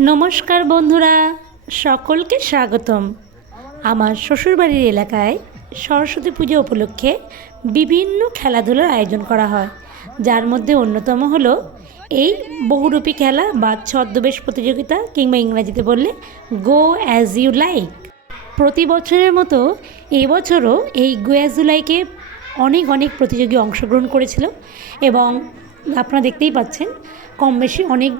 নমস্কার বন্ধুরা, সকলকে স্বাগতম। আমার শ্বশুরবাড়ির এলাকায় সরস্বতী পুজো উপলক্ষে বিভিন্ন খেলাধুলার আয়োজন করা হয়, যার মধ্যে অন্যতম হলো এই বহুরূপী খেলা বা ছদ্মবেশ প্রতিযোগিতা, কিংবা ইংরাজিতে বললে গো অ্যাজ ইউ লাইক। প্রতি বছরের মতো এবছরও এই গো অ্যাজ ইউ লাইকে অনেক অনেক প্রতিযোগী অংশগ্রহণ করেছিল এবং আপনারা দেখতেই পাচ্ছেন কম বেশি অনেক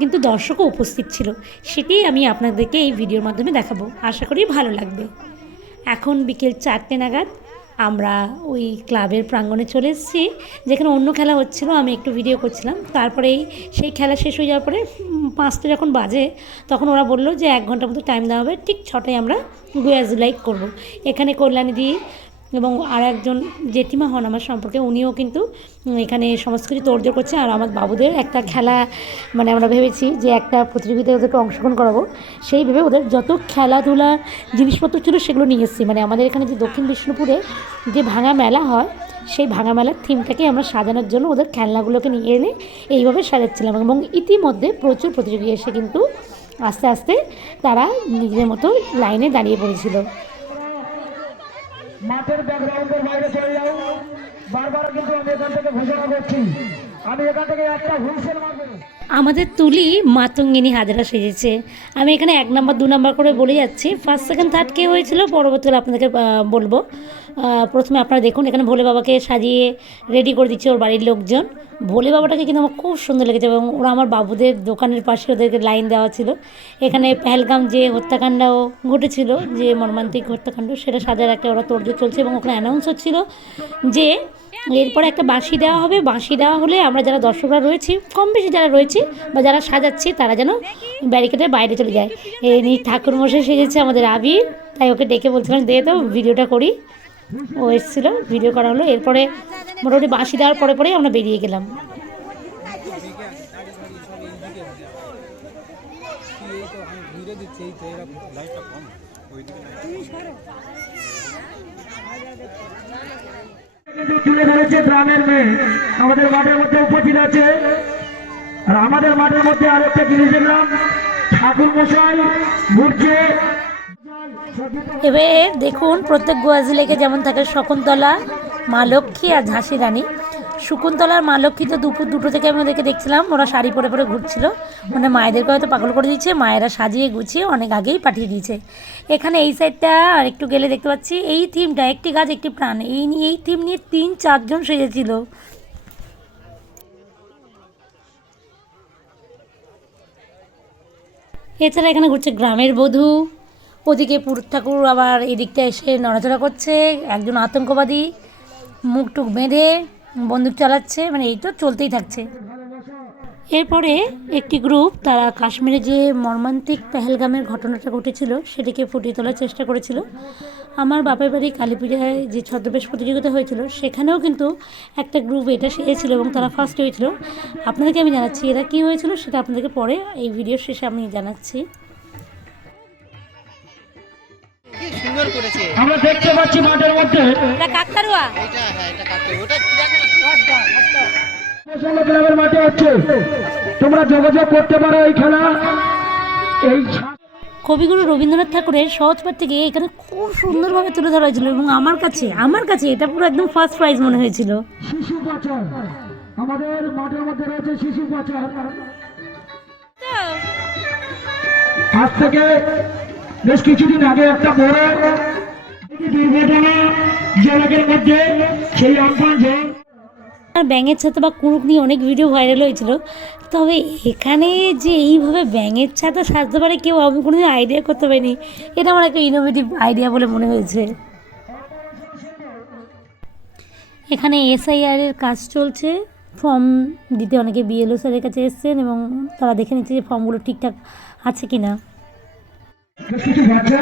কিন্তু দর্শকও উপস্থিত ছিল। সেটাই আমি আপনাদেরকে এই ভিডিওর মাধ্যমে দেখাবো, আশা করি ভালো লাগবে। এখন বিকেল 4টে নাগাদ আমরা ওই ক্লাবের প্রাঙ্গণে চলে এসেছি, যেখানে অন্য খেলা হচ্ছিল, আমি একটু ভিডিও করছিলাম। তারপরেই সেই খেলা শেষ হয়ে যাওয়ার পরে 5টা যখন বাজে, তখন ওরা বললো যে 1 ঘন্টার মতো টাইম দেওয়া হবে, ঠিক 6টায় আমরা গো অ্যাজ ইউ লাইক করবো। এখানে কল্যাণীদি এবং আর একজন জেঠিমা হন আমার সম্পর্কে, উনিও কিন্তু এখানে সমস্ত কিছু তোড়জোড় করছে। আর আমার বাবুদের একটা খেলা, মানে আমরা ভেবেছি যে একটা প্রতিযোগিতায় ওদেরকে অংশগ্রহণ করাবো, সেই ভেবে ওদের যত খেলাধুলার জিনিসপত্র ছিল সেগুলো নিয়ে এসেছি। মানে আমাদের এখানে যে দক্ষিণ বিষ্ণুপুরে যে ভাঙা মেলা হয়, সেই ভাঙা মেলার থিমটাকে আমরা সাজানোর জন্য ওদের খেলনাগুলোকে নিয়ে এনে এইভাবে সাজাচ্ছিলাম। এবং ইতিমধ্যে প্রচুর প্রতিযোগী এসে কিন্তু আস্তে আস্তে তারা নিজেদের মতো লাইনে দাঁড়িয়ে পড়েছিল। মাঠের ব্যাকগ্রাউন্ডের বাইরে চলে যাও, বারবার কিন্তু আমি এখান থেকে ঘোষণা করছি, আমি এখান থেকে একটা হুইসেল মারবো। আমাদের তুলি মাতঙ্গিনী হাজরা সেজেছে। আমি এখানে 1 নাম্বার 2 নাম্বার করে বলে যাচ্ছি, ফার্স্ট সেকেন্ড থার্ড কে হয়েছিল পরবর্তীকালে আপনাদেরকে বলবো। প্রথমে আপনারা দেখুন, এখানে ভোলে বাবাকে সাজিয়ে রেডি করে দিচ্ছে ওর বাড়ির লোকজন। ভোলে বাবাটাকে কিন্তু আমার খুব সুন্দর লেগেছে এবং ওরা আমার বাবুদের দোকানের পাশে ওদেরকে লাইন দেওয়া ছিল। এখানে পেহেলগাম যে হত্যাকাণ্ডও ঘটেছিল, যে মর্মান্তিক হত্যাকাণ্ড, সেটা সাজার একটা ওরা তোড়জোড় চলছে এবং ওখানে অ্যানাউন্স হচ্ছিল যে এরপরে একটা বাঁশি দেওয়া হবে। বাঁশি দেওয়া হলে আমরা যারা দর্শকরা রয়েছি, কম বেশি যারা রয়েছি বা যারা সাজাচ্ছি, তারা যেন ব্যারিকেডের বাইরে চলে যায়। এই ঠাকুরমশাই সেজেছে আমাদের আবির, তাই ওকে ডেকে বলছিলাম দে তো ভিডিওটা করি। ও এসেছিলো, ভিডিও করা হলো। এরপরে মোটামুটি বাঁশি দেওয়ার পরে পরেই আমরা বেরিয়ে গেলাম। কিন্তু তুলে ধরেছে গ্রামের মেয়ে আমাদের মাঠের মধ্যে উপস্থিত আছে। আর আমাদের মাঠের মধ্যে আরো একটা জিনিস দেখলাম, ঠাকুর মশাই ঘুরছে। এবার দেখুন, প্রত্যেক গো অ্যাজ ইউ লাইকে যেমন থাকে শকুন্তলা, মা লক্ষ্মী আর ঝাঁসি রানী। শকুন্তলার মা লক্ষ্মী তো দুপুর 2টো থেকে আমি ওদেরকে দেখছিলাম, ওরা শাড়ি পরে পরে ঘুরছিল, মানে মায়েদেরকে হয়তো পাগল করে দিয়েছে, মায়েরা সাজিয়ে গুছিয়ে অনেক আগেই পাঠিয়ে দিয়েছে। এখানে এই সাইডটা আর একটু গেলে দেখতে পাচ্ছি এই থিমটা, একটি গাছ একটি প্রাণ, এই থিম নিয়ে 3-4 জন সেজেছিল। এছাড়া এখানে ঘুরছে গ্রামের বধূ, ওদিকে পুরুত ঠাকুর আবার এদিকটা এসে নড়াচড়া করছে, একজন আতঙ্কবাদী মুখ টুক বেঁধে বন্দুক চালাচ্ছে, মানে এই তো চলতেই থাকছে। এরপরে একটি গ্রুপ, তারা কাশ্মীরে যে মর্মান্তিক পেহেলগামের ঘটনাটা ঘটেছিল সেটিকে ফুটিয়ে তোলার চেষ্টা করেছিল। আমার বাপের বাড়ি কালীপূজায় যে ছদ্মবেশ প্রতিযোগিতা হয়েছিল, সেখানেও কিন্তু একটা গ্রুপ এটা সেরেছিল এবং তারা ফার্স্ট হয়েছিল। আপনাদেরকে আমি জানাচ্ছি এরা কী হয়েছিল সেটা আপনাদেরকে পরে এই ভিডিওর শেষে আমি জানাচ্ছি। সুন্দর করেছে, আমরা দেখতে পাচ্ছি মাঠের মধ্যে এটা কাকতারুয়া, এটা হ্যাঁ এটা কাটতে ওটা ক্লাবের মাঠে হচ্ছে, তোমরা যোগাযোগ করতে পারো এই খেলা। এই কবিগুরু রবীন্দ্রনাথ ঠাকুরের সহজপাঠ থেকে এখানে খুব সুন্দরভাবে তুলে ধরা হয়েছিল এবং আমার কাছে এটা পুরো একদম ফার্স্ট প্রাইজ মনে হয়েছিল। শিশু পাচার, আমাদের মাঠের মধ্যে রয়েছে শিশু পাচার। আজ থেকে বেশ কিছুদিন আগে একটা বড় দুর্ঘটনা জনকের মধ্যে, সেই আমফান ঝড় আর ব্যাঙের ছাতা বা কুড়ুক নিয়ে অনেক ভিডিও ভাইরাল হয়েছিল, তবে এখানে যে এইভাবে ব্যাঙের ছাতা সাজতে পারে কেউ, আমি কোনোদিন আইডিয়া করতে পারিনি। এটা আমার একটা ইনোভেটিভ আইডিয়া বলে মনে হয়েছে। এখানে এসআইআরের কাজ চলছে, ফর্ম দিতে অনেকে বিএলও স্যারের কাছে এসছেন এবং তারা দেখে নিচ্ছে যে ফর্মগুলো ঠিকঠাক আছে কি না। কিছু বাচ্চা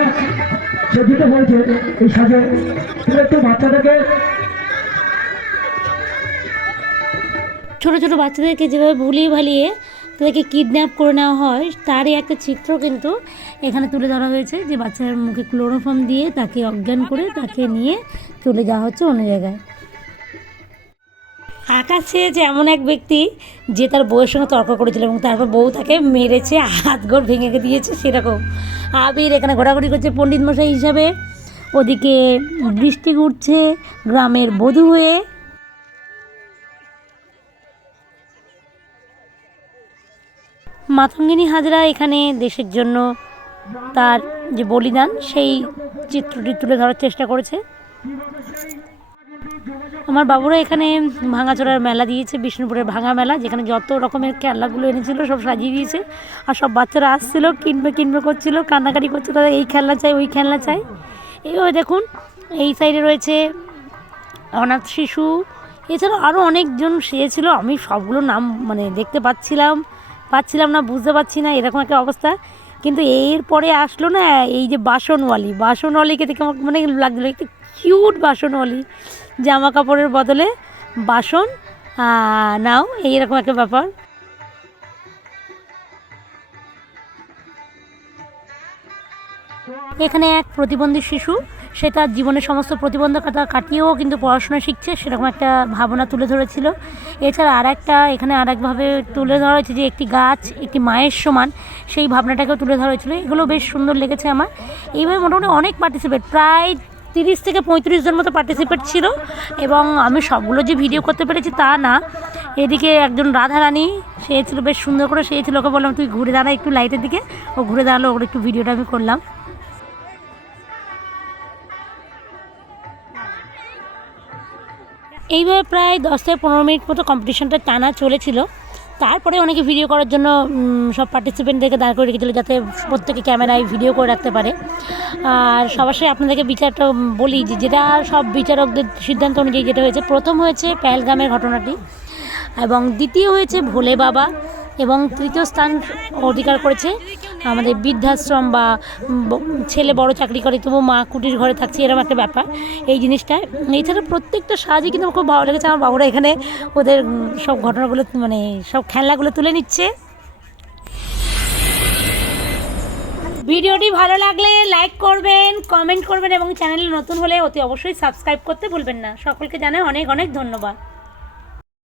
সেদিকে বলছে এই সাজে একটু বাচ্চাদেরকে, ছোটো ছোটো বাচ্চাদেরকে যেভাবে ভুলিয়ে ভালিয়ে তাদেরকে কিডন্যাপ করে নেওয়া হয়, তারই একটা চিত্র কিন্তু এখানে তুলে ধরা হয়েছে, যে বাচ্চার মুখে ক্লোরোফর্ম দিয়ে তাকে অজ্ঞান করে তাকে নিয়ে চলে যাওয়া হচ্ছে অন্য জায়গায়। আকাশে যে এমন এক ব্যক্তি যে তার বউয়ের সঙ্গে তর্ক করেছিল এবং তারপর বউ তাকে মেরেছে, হাত গোড় ভেঙে দিয়েছে, সেরকম আবির এখানে ঘোরাঘুরি করছে পণ্ডিত মশাই হিসাবে। ওদিকে বৃষ্টি ঘুরছে গ্রামের বধূ হয়ে। মাতঙ্গিনী হাজরা এখানে দেশের জন্য তার যে বলিদান সেই চিত্রটি তুলে ধরার চেষ্টা করেছে। আমার বাবুরা এখানে ভাঙাচোরার মেলা দিয়েছে, বিষ্ণুপুরের ভাঙা মেলা, যেখানে যত রকমের খেলনাগুলো এনেছিল সব সাজিয়ে দিয়েছে। আর সব বাচ্চারা আসছিল, কিনবে করছিল, কান্নাকাটি করছে, তাদের এই খেলনা চাই ওই খেলনা চাই। এইভাবে দেখুন এই সাইডে রয়েছে অনাথ শিশু, এছাড়াও আরও অনেকজন সেজেছিল। আমি সবগুলো নাম দেখতে পাচ্ছিলাম না, বুঝতে পারছি না, এরকম একটা অবস্থা। কিন্তু এরপরে আসলো না এই যে বাসনওয়ালিকে দেখে আমার লাগছিলো একটু কিউট বাসনওয়ালি, জামা কাপড়ের বদলে বাসন নাও, এইরকম একটা ব্যাপার। এখানে এক প্রতিবন্ধী শিশু, সে তার জীবনের সমস্ত প্রতিবন্ধকতা কাটিয়েও কিন্তু পড়াশোনা শিখছে, সেরকম একটা ভাবনা তুলে ধরেছিল। এছাড়া এখানে আরেকভাবে তুলে ধরা হয়েছে যে একটি গাছ একটি মায়ের সমান, সেই ভাবনাটাকেও তুলে ধরা হয়েছিল। এগুলো বেশ সুন্দর লেগেছে আমার। এইভাবে মোটামুটি অনেক পার্টিসিপেট, প্রায় 30 থেকে 35 জন মতো পার্টিসিপেট ছিল। এবং আমি সবগুলো যে ভিডিও করতে পেরেছি তা না। এদিকে একজন রাধারানী, সে ছিল বেশ সুন্দর করে, সে ছিল, ওকে বললাম তুই ঘুরে দাঁড়া একটু লাইটের দিকে, ও ঘুরে দাঁড়ালো, ওর একটু ভিডিওটা আমি করলাম। এইভাবে প্রায় 10 থেকে 15 মিনিট মতো কম্পিটিশনটা টানা চলেছিল। তারপরে অনেকে ভিডিও করার জন্য সব পার্টিসিপেন্টদেরকে দাঁড় করে রেখেছিলো, যাতে প্রত্যেকে ক্যামেরায় ভিডিও করে রাখতে পারে। আর সবার সাথে আপনাদেরকে বিচারটা বলি যে যেটা সব বিচারকদের সিদ্ধান্ত অনুযায়ী যেটা হয়েছে, প্রথম হয়েছে পেহেলগামের ঘটনাটি, এবং দ্বিতীয় হয়েছে ভোলে বাবা, এবং তৃতীয় স্থান অধিকার করেছে আমাদের বৃদ্ধাশ্রম বা ছেলে বড় চাকরি করে তবু মা কুটির ঘরে থাকছে, এরকম একটা ব্যাপার এই জিনিসটা। এছাড়া প্রত্যেকটা সাজই কিন্তু আমার খুব ভালো লেগেছে। আমার বাবুরা এখানে ওদের সব ঘটনাগুলো সব খেলনাগুলো তুলে নিচ্ছে। ভিডিওটি ভালো লাগলে লাইক করবেন, কমেন্ট করবেন এবং চ্যানেলে নতুন হলে অতি অবশ্যই সাবস্ক্রাইব করতে ভুলবেন না। সকলকে জানাই অনেক অনেক ধন্যবাদ।